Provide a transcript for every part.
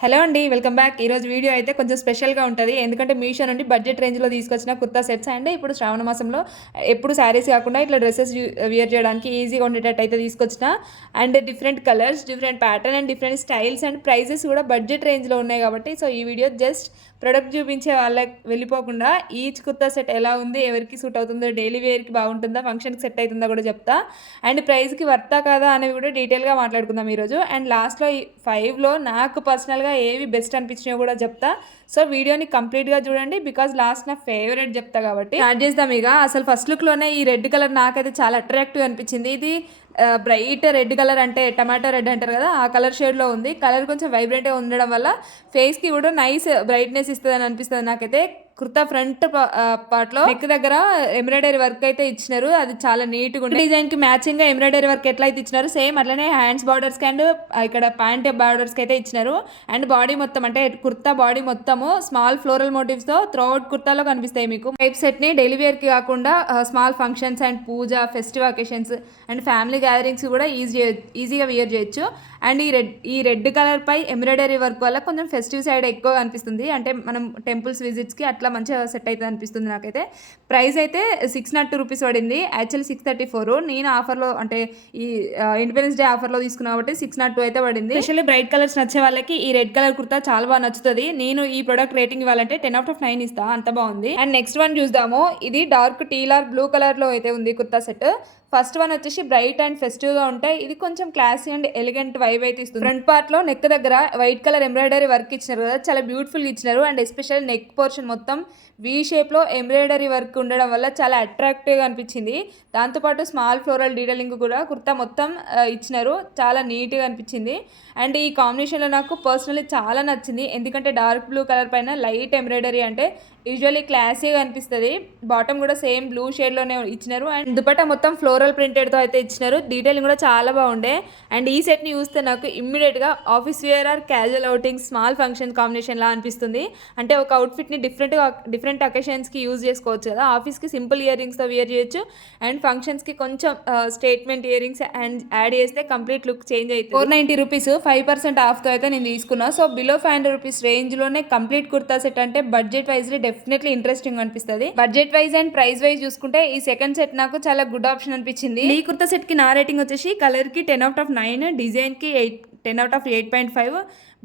Hello అండి. Welcome back. ఈరోజు video అయితే కొంచెం స్పెషల్‌గా ఉంటది. ఎందుకంటే మీషో నుండి బడ్జెట్ రేంజ్‌లో తీసుకొచ్చిన కుర్తా సెట్స్ అండ్ ఇప్పుడు శ్రావణ మాసంలో ఎప్పుడు శారీస్ కాకుండా ఇట్లా డ్రెసెస్ వియర్ చేయడానికి ఈజీగా ఉండేటట్టు అయితే తీసుకొచ్చిన. And different colours, different pattern and different styles and prices కూడా బడ్జెట్ రేంజ్‌లో ఉన్నాయి కాబట్టి సో ఈ వీడియో జస్ట్ ప్రొడక్ట్ చూపించే వాళ్ళకి వెళ్ళిపోకుండా ఈచ్ కుర్తా సెట్ ఎలా ఉంది, ఎవరికి సూట్ అవుతుందో, డైలీ వేర్‌కి బాగుంటుందా, ఫంక్షన్‌కి సెట్ అవుతుందా కూడా చెప్తా. అండ్ ప్రైస్‌కి వర్తా కాదా అనేవి కూడా డీటెయిల్‌గా మాట్లాడుకుందాం ఈరోజు. అండ్ లాస్ట్‌లో ఈ 5లో నాకు పర్సనల్‌గా ఏవి బెస్ట్ అనిపించినాయో కూడా చెప్తా. సో వీడియోని కంప్లీట్‌గా చూడండి. బికాజ్ లాస్ట్ నా ఫేవరెట్ చెప్తా కాబట్టి స్టార్ట్ చేద్దాం ఇక. అసలు ఫస్ట్ లుక్‌లోనే ఈ రెడ్ కలర్ నాకైతే చాలా అట్రాక్టివ్ అనిపించింది. ఇది బ్రైట్ రెడ్ కలర్ అంటే టమాటో రెడ్ అంటారు కదా, ఆ కలర్ షేడ్లో ఉంది. కలర్ కొంచెం వైబ్రెంట్గా ఉండడం వల్ల ఫేస్కి కూడా నైస్ బ్రైట్నెస్ ఇస్తుందని అనిపిస్తుంది నాకైతే. కుర్తా ఫ్రంట్ పార్ట్లో నెక్ దగ్గర ఎంబ్రాయిడరీ వర్క్ అయితే ఇచ్చినారు. అది చాలా నీట్గా ఉంది. డిజైన్కి మ్యాచింగ్గా ఎంబ్రాయిడరీ వర్క్ ఎట్లా అయితే ఇచ్చినారు సేమ్ అట్లనే హ్యాండ్స్ బార్డర్స్కి అండ్ ఇక్కడ ప్యాంట్ బార్డర్స్కి అయితే ఇచ్చినారు. అండ్ బాడీ మొత్తం అంటే కుర్తా బాడీ మొత్తము స్మాల్ ఫ్లోరల్ మోటివ్స్తో త్రూఅవుట్ కుర్తాలో కనిపిస్తాయి మీకు. టైప్ సెట్ని డైలీ వేర్కి కాకుండా small functions and puja, festive occasions and family gatherings కూడా ఈజీగా వియర్ చేయొచ్చు. అండ్ ఈ రెడ్ కలర్ పై ఎంబ్రాయిడరీ వర్క్ వల్ల కొంచెం ఫెస్టివ్ సైడ్ ఎక్కువ అనిపిస్తుంది. అంటే మనం టెంపుల్స్ విజిట్స్కి అట్లా మంచిగా సెట్ అవుతుంది అనిపిస్తుంది నాకైతే. ప్రైస్ అయితే 602 రూపీస్ పడింది. యాక్చువల్లీ 634. నేను ఆఫర్లో అంటే ఈ ఇండిపెండెన్స్ డే ఆఫర్లో తీసుకున్నా కాబట్టి 602 అయితే పడింది. స్పెషల్లీ బ్రైట్ కలర్స్ నచ్చే వాళ్ళకి ఈ రెడ్ కలర్ కుర్తా చాలా బాగా నచ్చుతుంది. నేను ఈ ప్రొడక్ట్ రేటింగ్ ఇవ్వాలంటే 10/9 ఇస్తా, అంత బాగుంది. అండ్ నెక్స్ట్ వన్ చూద్దాము. ఇది డార్క్ టీలార్ బ్లూ కలర్లో అయితే ఉంది కుర్తా సెట్. ఫస్ట్ వన్ వచ్చేసి బ్రైట్ అండ్ ఫెస్టివ్గా ఉంటాయి. ఇది కొంచెం క్లాసీ అండ్ ఎలిగెంట్ వైబ్ అయితే ఇస్తుంది. ఫ్రంట్ పార్ట్లో నెక్ దగ్గర వైట్ కలర్ ఎంబ్రాయిడరీ వర్క్ ఇచ్చినారు కదా, చాలా బ్యూటిఫుల్గా ఇచ్చినారు. అండ్ ఎస్పెషల్ నెక్ పోర్షన్ మొత్తం వీ షేప్లో ఎంబ్రాయిడరీ వర్క్ ఉండడం వల్ల చాలా అట్రాక్టివ్గా అనిపించింది. దాంతోపాటు స్మాల్ ఫ్లోరల్ డీటెయిలింగ్ కూడా కుర్తా మొత్తం ఇచ్చినారు. చాలా నీట్గా అనిపించింది. అండ్ ఈ కాంబినేషన్లో నాకు పర్సనల్లీ చాలా నచ్చింది. ఎందుకంటే డార్క్ బ్లూ కలర్ పైన లైట్ ఎంబ్రాయిడరీ అంటే యూజువల్లీ క్లాసీగా అనిపిస్తుంది. బాటమ్ కూడా సేమ్ బ్లూ షేడ్లోనే ఇచ్చినారు. అండ్ దుపట్టా మొత్తం ఫ్లోరల్ ప్రింటెడ్తో అయితే ఇచ్చినారు. డీటెయిలింగ్ కూడా చాలా బాగుండే. అండ్ ఈ సెట్ని చూస్తే నాకు ఇమ్మీడియట్గా office wear or casual outing small function కాంబినేషన్లా అనిపిస్తుంది. అంటే ఒక అవుట్ఫిట్ని డిఫరెంట్ అకేషన్స్కి యూజ్ చేసుకోవచ్చు కదా. ఆఫీస్కి సింపుల్ ఇయర్ రింగ్స్తో వేర్ చేయొచ్చు అండ్ ఫంక్షన్స్కి కొంచెం statement ear rings and add చేస్తే కంప్లీట్ లుక్ చేంజ్ అవుతుంది. 490 రూపీస్ 5% ఆఫ్తో అయితే నేను తీసుకున్నా. సో బిలో 500 రూపీస్ రేంజ్లోనే కంప్లీట్ కుర్తా సెట్ అంటే బడ్జెట్ వైజ్లీ డెఫినెట్లీ ఇంట్రెస్టింగ్ అనిపిస్తుంది. Budget wise and price wise చూసుకుంటే ఈ సెకండ్ సెట్ నాకు చాలా గుడ్ ఆప్షన్ అనిపించింది. ఈ కుర్తా సెట్కి నా రేటింగ్ వచ్చేసి కలర్కి 10/9, డిజైన్కి 10/8.5,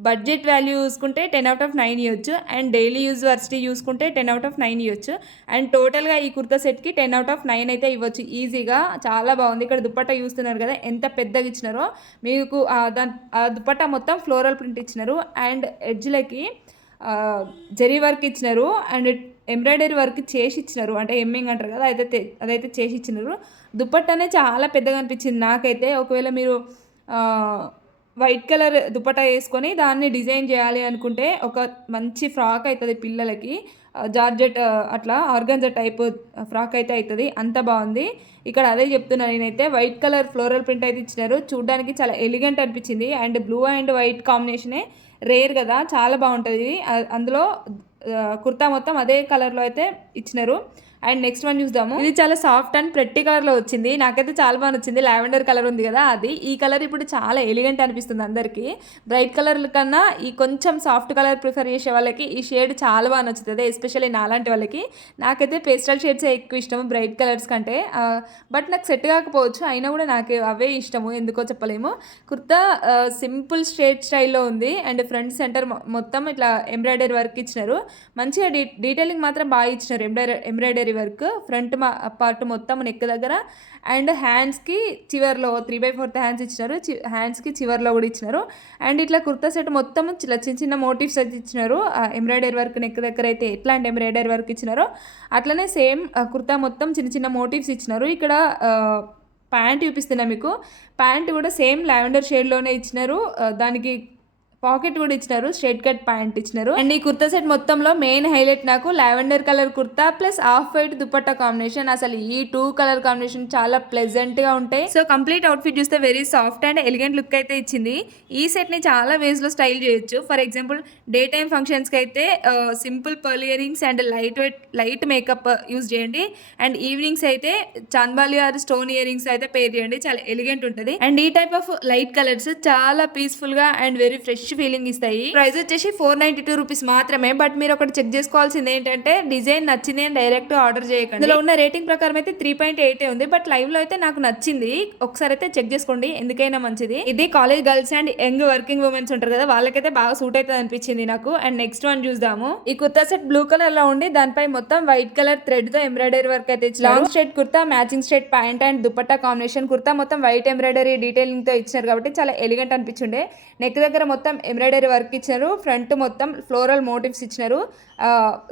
బడ్జెట్ వాల్యూ చూసుకుంటే 10/9 ఇవ్వచ్చు. అండ్ డైలీ యూజ్ వర్సిటీ చూసుకుంటే 10/9 ఇవ్వచ్చు. అండ్ టోటల్గా ఈ కుర్తా సెట్కి 10/9 అయితే ఇవ్వచ్చు ఈజీగా. చాలా బాగుంది. ఇక్కడ దుపట్టా చూస్తున్నారు కదా ఎంత పెద్దగా ఇచ్చినారో. మీకు ఆ దుపట్టా మొత్తం ఫ్లోరల్ ప్రింట్ ఇచ్చినారు. అండ్ ఎడ్జ్లకి జరీ వర్క్ ఇచ్చినారు అండ్ ఎంబ్రాయిడరీ వర్క్ చేసి ఇచ్చినారు. అంటే ఎమ్మింగ్ అంటారు కదా, అదైతే చేసి ఇచ్చినారు. దుపట్టానే చాలా పెద్దగా అనిపించింది నాకైతే. ఒకవేళ మీరు వైట్ కలర్ దుపట్టా వేసుకొని దాన్ని డిజైన్ చేయాలి అనుకుంటే ఒక మంచి ఫ్రాక్ అవుతుంది పిల్లలకి. జార్జెట్ అట్లా ఆర్గంజా టైప్ ఫ్రాక్ అయితే అవుతుంది. అంత బాగుంది. ఇక్కడ అదే చెప్తున్నా నేనైతే. వైట్ కలర్ ఫ్లోరల్ ప్రింట్ అయితే ఇచ్చినారు. చూడడానికి చాలా ఎలిగెంట్ అనిపించింది. అండ్ బ్లూ అండ్ వైట్ కాంబినేషనే రేర్ కదా, చాలా బాగుంటుంది. అందులో కుర్తా మొత్తం అదే కలర్లో అయితే ఇచ్చినారు. అండ్ నెక్స్ట్ వన్ చూద్దాము. ఇది చాలా సాఫ్ట్ అండ్ ప్రెట్టి కలర్లో వచ్చింది. నాకైతే చాలా బాగా నచ్చింది. లావెండర్ కలర్ ఉంది కదా అది. ఈ కలర్ ఇప్పుడు చాలా ఎలిగెంట్ అనిపిస్తుంది అందరికీ. బ్రైట్ కలర్ కన్నా ఈ కొంచెం సాఫ్ట్ కలర్ ప్రిఫర్ చేసే వాళ్ళకి ఈ షేడ్ చాలా బాగా నచ్చుతుంది. ఎస్పెషల్లీ నాలాంటి వాళ్ళకి. నాకైతే పేస్టల్ షేడ్సే ఎక్కువ ఇష్టం బ్రైట్ కలర్స్ కంటే. బట్ నాకు సెట్ కాకపోవచ్చు, అయినా కూడా నాకు అవే ఇష్టము, ఎందుకో చెప్పలేము. కుర్తా సింపుల్ స్ట్రేట్ స్టైల్లో ఉంది. అండ్ ఫ్రంట్ సెంటర్ మొత్తం ఇట్లా ఎంబ్రాయిడరీ వర్క్ ఇచ్చినారు. మంచిగా డీటెయిలింగ్ మాత్రం బాగా ఇచ్చినారు. ఎంబ్రాయిడరీ వర్క్ ఫ్రంట్ పార్ట్ మొత్తం నెక్ దగ్గర అండ్ హ్యాండ్స్కి చివర్లో 3/4 హ్యాండ్స్ ఇచ్చినారు. హ్యాండ్స్కి చివర్లో కూడా ఇచ్చినారు. అండ్ ఇట్లా కుర్తా సెట్ మొత్తం చిన్న చిన్న మోటివ్స్ అయితే ఇచ్చినారు. ఎంబ్రాయిడరీ వర్క్ నెక్ దగ్గర అయితే ఎట్లాంటి ఎంబ్రాయిడరీ వర్క్ ఇచ్చినారో అట్లనే సేమ్ కుర్తా మొత్తం చిన్న చిన్న మోటివ్స్ ఇచ్చినారు. ఇక్కడ ప్యాంట్ చూపిస్తున్నా మీకు. ప్యాంట్ కూడా సేమ్ లావెండర్ షేడ్లోనే ఇచ్చినారు. దానికి పాకెట్ కూడా ఇచ్చినారు. స్ట్రైట్ కట్ ప్యాంట్ ఇచ్చినారు. అండ్ ఈ కుర్తా సెట్ మొత్తంలో మెయిన్ హైలైట్ నాకు lavender colour kurta plus off white dupatta combination. అసలు ఈ 2 కలర్ కాంబినేషన్ చాలా ప్లెజెంట్ గా ఉంటాయి. సో కంప్లీట్ అవుట్ఫిట్ చూస్తే very soft and elegant look అయితే ఇచ్చింది. ఈ సెట్ ని చాలా వేస్ లో స్టైల్ చేయొచ్చు. For example day time functions కి అయితే simple pearl ear rings and light makeup use చేయండి. అండ్ ఈవినింగ్స్ అయితే chandbali or stone earrings అయితే పేర్ చేయండి. చాలా ఎలిగెంట్ ఉంటుంది. అండ్ ఈ టైప్ ఆఫ్ లైట్ కలర్స్ చాలా పీస్ఫుల్ గా అండ్ వెరీ ఫ్రెష్ ఫీలింగ్ ఇస్తాయి. ప్రైస్ వచ్చేసి 492 రూపీస్ మాత్రమే. బట్ మీరు ఒకటి చెక్ చేసుకోవాల్సింది ఏంటంటే డిజైన్ నచ్చింది అని డైరెక్ట్ ఆర్డర్ చేయకండి. ఇందులో ఉన్న రేటింగ్ ప్రకారం అయితే 3.8 ఉంది. బట్ లైవ్ లో అయితే నాకు నచ్చింది. ఒకసారి అయితే చెక్ చేసుకోండి, ఎందుకైనా మంచిది. ఇది college girls and young working women's ఉంటారు కదా, వాళ్ళకైతే బాగా సూట్ అవుతుంది అనిపించింది నాకు. అండ్ నెక్స్ట్ వన్ చూద్దాము. ఈ కుర్తా సెట్ బ్లూ కలర్ లో ఉండి దానిపై మొత్తం వైట్ కలర్ థ్రెడ్ తో ఎంబ్రాయిడరీ వర్క్ అయితే long straight kurta, matching straight pant and dupatta combination. Kurta మొత్తం వైట్ ఎంబ్రాయిడరీ డీటెయిలింగ్ తో ఇచ్చినారు కాబట్టి చాలా ఎలిగెంట్ అనిపించిండే. నెక్ దగ్గర మొత్తం ఎంబ్రాయిడరీ వర్క్ ఇచ్చినారు. ఫ్రంట్ మొత్తం ఫ్లోరల్ మోటివ్స్ ఇచ్చినారు.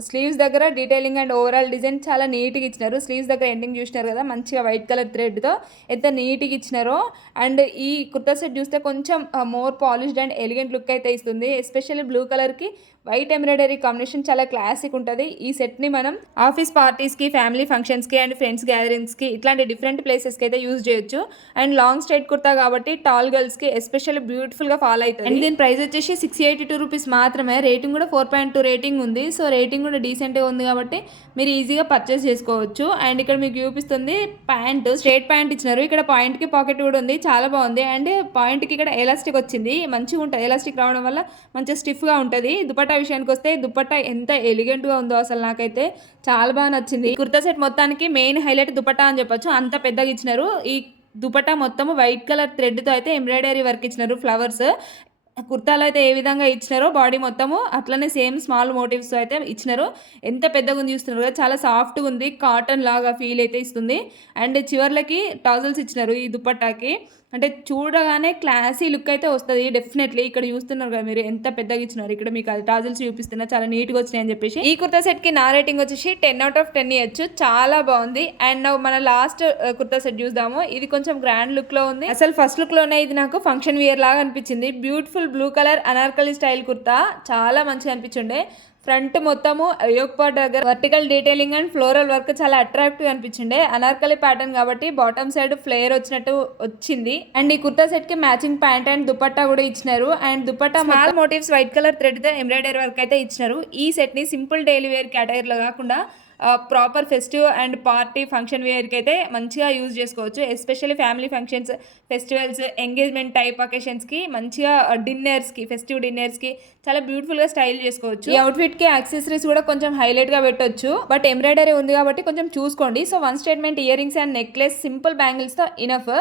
స్లీవ్స్ దగ్గర డీటెయిలింగ్ అండ్ ఓవరాల్ డిజైన్ చాలా నీట్గా ఇచ్చినారు. స్లీవ్స్ దగ్గర ఎండింగ్ చూసినారు కదా, మంచిగా వైట్ కలర్ థ్రెడ్తో ఎంత నీట్గా ఇచ్చినారో. అండ్ ఈ కుర్తా సెట్ చూస్తే కొంచెం more polished and elegant look అయితే ఇస్తుంది. ఎస్పెషల్లీ బ్లూ కలర్కి వైట్ ఎంబ్రాయిడరీ కాంబినేషన్ చాలా క్లాసిక్ ఉంటుంది. ఈ సెట్ని మనం ఆఫీస్ పార్టీస్కి, ఫ్యామిలీ ఫంక్షన్స్కి అండ్ ఫ్రెండ్స్ గ్యాదరింగ్స్కి ఇట్లాంటి డిఫరెంట్ ప్లేసెస్కి అయితే యూజ్ చేయొచ్చు. అండ్ లాంగ్ స్ట్రైట్ కుర్తా కాబట్టి టాల్ గర్ల్స్కి ఎస్పెషల్లీ బ్యూటిఫుల్గా ఫాలో అవుతుంది. అండ్ దీని ప్రైస్ వచ్చేసి 682 రూపీస్ మాత్రమే. రేటింగ్ కూడా 4.2 రేటింగ్ ఉంది. సో రేటింగ్ కూడా డీసెంట్గా ఉంది కాబట్టి మీరు ఈజీగా పర్చేస్ చేసుకోవచ్చు. అండ్ ఇక్కడ మీకు చూపిస్తుంది ప్యాంట్, స్ట్రైట్ ప్యాంట్ ఇచ్చినారు. ఇక్కడ పాయింట్కి పాకెట్ కూడా ఉంది, చాలా బాగుంది. అండ్ పాయింట్కి ఇక్కడ ఎలాస్టిక్ వచ్చింది, మంచిగా ఉంటుంది. ఎలాస్టిక్ రావడం వల్ల మంచిగా స్టిఫ్గా ఉంటుంది. దుపట్టా విషయానికి వస్తే దుపట్టా ఎంత ఎలిగెంట్గా ఉందో అసలు నాకైతే చాలా బాగా నచ్చింది. ఈ కుర్తా సెట్ మొత్తానికి మెయిన్ హైలైట్ దుపట్టా అని చెప్పొచ్చు, అంత పెద్దగా ఇచ్చినారు. ఈ దుపట్టా మొత్తం వైట్ కలర్ థ్రెడ్తో అయితే ఎంబ్రాయిడరీ వర్క్ ఇచ్చినారు. ఫ్లవర్స్ కుర్తాలో అయితే ఏ విధంగా ఇచ్చినారో బాడీ మొత్తము అట్లనే సేమ్ స్మాల్ మోటివ్స్ అయితే ఇచ్చినారు. ఎంత పెద్దగా ఉంది చూస్తున్నారు కదా, చాలా సాఫ్ట్గా ఉంది, కాటన్ లాగా ఫీల్ అయితే ఇస్తుంది. అండ్ చివర్లకి టాజల్స్ ఇచ్చినారు ఈ దుపట్టాకి. అంటే చూడగానే క్లాసీ లుక్ అయితే వస్తుంది డెఫినెట్లీ. ఇక్కడ చూస్తున్నారు కదా మీరు ఎంత పెద్దగా ఇచ్చినారు. ఇక్కడ మీకు అది టాజల్స్ చూపిస్తున్నా, చాలా నీట్గా వచ్చినాయి అని చెప్పేసి. ఈ కుర్తా సెట్కి నా రేటింగ్ వచ్చేసి 10/10 ఇవ్వచ్చు, చాలా బాగుంది. అండ్ మన లాస్ట్ కుర్తా సెట్ చూద్దాము. ఇది కొంచెం గ్రాండ్ లుక్లో ఉంది. అసలు ఫస్ట్ లుక్లోనే ఇది నాకు ఫంక్షన్ వేర్ లాగా అనిపించింది. Beautiful blue colour Anarkali style kurta, చాలా మంచిగా అనిపించిండే. ఫ్రంట్ మొత్తము యోక్ పార్ట్ దగ్గర vertical detailing and floral work చాలా అట్రాక్టివ్ అనిపించిండే. అనార్కలి ప్యాటర్న్ కాబట్టి బాటమ్ సైడ్ ఫ్లేయర్ వచ్చినట్టు వచ్చింది. అండ్ ఈ కుర్తా సెట్ కి మ్యాచింగ్ ప్యాంట్ అండ్ దుపట్టా కూడా ఇచ్చినారు. And dupatta small motifs white colour thread తో ఎంబ్రాయిడరీ వర్క్ అయితే ఇచ్చినారు. ఈ సెట్ ని సింపుల్ డైలీ వేర్ కేటగిరీలో కాకుండా proper festive and party function వేర్కి అయితే మంచిగా యూజ్ చేసుకోవచ్చు. Especially family functions, festivals, engagement type అకేషన్స్కి, మంచిగా డిన్నర్స్కి, ఫెస్టివ్ డిన్నర్స్కి చాలా బ్యూటిఫుల్గా స్టైల్ చేసుకోవచ్చు. ఈ అవుట్ఫిట్కి యాక్సెసరీస్ కూడా కొంచెం హైలైట్గా పెట్టొచ్చు. బట్ ఎంబ్రాయిడరీ ఉంది కాబట్టి కొంచెం చూసుకోండి. So one statement ear rings and necklace simple బ్యాంగిల్స్తో ఇనఫ్.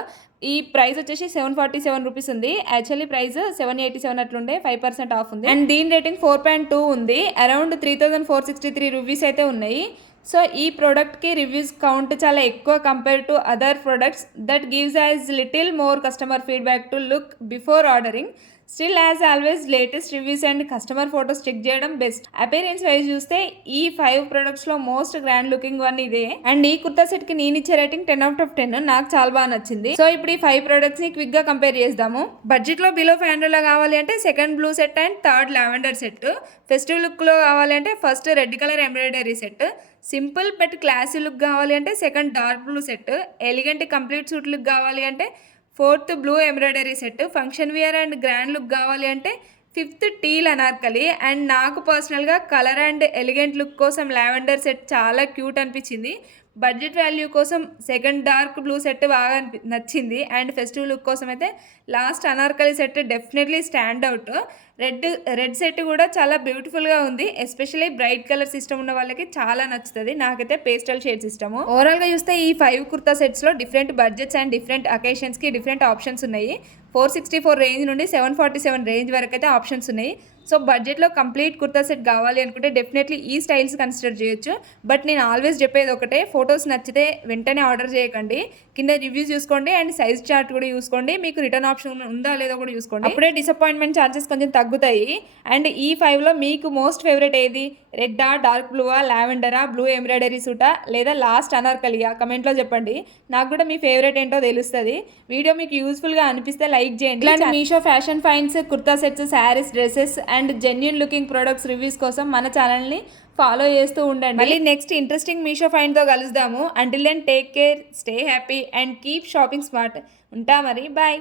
ఈ ప్రైస్ వచ్చేసి 747 రూపీస్ ఉంది. యాక్చువల్లీ ప్రైస్ 787 అట్లుండే, 5% ఆఫ్ ఉంది. అండ్ దీని రేటింగ్ 4.2 ఉంది. అరౌండ్ 3463 రూపీస్ అయితే ఉన్నాయి. సో ఈ ప్రోడక్ట్కి రివ్యూస్ కౌంట్ చాలా ఎక్కువ compare to other products. That gives as little more customer feedback to look before ordering. Still as always latest reviews and customer photos check చేయడం best. Appearance wise చూస్తే ఈ 5 ప్రొడక్ట్స్లో మోస్ట్ గ్రాండ్ లుకింగ్ వన్ ఇదే. And ఈ కుర్తా సెట్కి నేను ఇచ్చే rating 10/10, నాకు చాలా బాగా నచ్చింది. సో ఇప్పుడు ఈ 5 ప్రొడక్ట్స్ని క్విక్గా కంపేర్ చేద్దాము. బడ్జెట్లో బిలో 500 కావాలి అంటే second blue set and third lavender set. Festive లుక్లో కావాలి అంటే first red colour embroidery set. Simple but classy look కావాలి అంటే second dark blue set. Elegant complete suit look కావాలి అంటే fourth blue embroidery set. Function wear and grand look కావాలి అంటే fifth teal anarkali. And నాకు పర్సనల్గా కలర్ అండ్ ఎలిగెంట్ లుక్ కోసం lavender set చాలా క్యూట్ అనిపించింది. బడ్జెట్ వాల్యూ కోసం సెకండ్ డార్క్ బ్లూ సెట్ బాగా నచ్చింది. అండ్ ఫెస్టివ్ లుక్ కోసం అయితే last Anarkali set definitely stand out. Red set కూడా చాలా బ్యూటిఫుల్గా ఉంది. ఎస్పెషల్లీ బ్రైట్ కలర్స్ ఇష్టం ఉన్న వాళ్ళకి చాలా నచ్చుతుంది. నాకైతే పేస్టల్ షేడ్స్ ఇష్టము. ఓవరాల్గా చూస్తే ఈ 5 కుర్తా సెట్స్లో డిఫరెంట్ బడ్జెట్స్ అండ్ డిఫరెంట్ అకేషన్స్కి డిఫరెంట్ ఆప్షన్స్ ఉన్నాయి. 464 రేంజ్ నుండి 747 రేంజ్ వరకు అయితే ఆప్షన్స్ ఉన్నాయి. సో బడ్జెట్లో కంప్లీట్ కుర్తా సెట్ కావాలి అనుకుంటే డెఫినెట్లీ ఈ స్టైల్స్ కన్సిడర్ చేయొచ్చు. బట్ నేను ఆల్వేస్ చెప్పేది ఒకటే, ఫొటోస్ నచ్చితే వెంటనే ఆర్డర్ చేయకండి. కింద రివ్యూస్ చూసుకోండి అండ్ సైజ్ చార్ట్ కూడా చూసుకోండి. మీకు రిటర్న్ ఆప్షన్ ఉందా లేదో కూడా చూసుకోండి. అప్పుడే డిసప్పాయింట్మెంట్ ఛాన్సెస్ కొంచెం తగ్గుతాయి. అండ్ ఈ 5లో మీకు మోస్ట్ ఫేవరెట్ ఏది? రెడ్డా, డార్క్ బ్లూవా, లావెండరా, బ్లూ ఎంబ్రాయిడరీ సూటా, లేదా లాస్ట్ అనార్కలియా? కమెంట్లో చెప్పండి, నాకు కూడా మీ ఫేవరెట్ ఏంటో తెలుస్తుంది. వీడియో మీకు యూస్ఫుల్గా అనిపిస్తే లైక్ చేయండి. ఇలాంటి Meesho fashion fines, kurta sets, saris, dresses and genuine looking products reviews కోసం మన ఛానల్ని ఫాలో చేస్తూ ఉండండి. మళ్ళీ నెక్స్ట్ ఇంట్రెస్టింగ్ మీషో ఫైండ్తో కలుద్దాము. Until then take care, stay happy and keep shopping smart. ఉంటా మరి, బాయ్.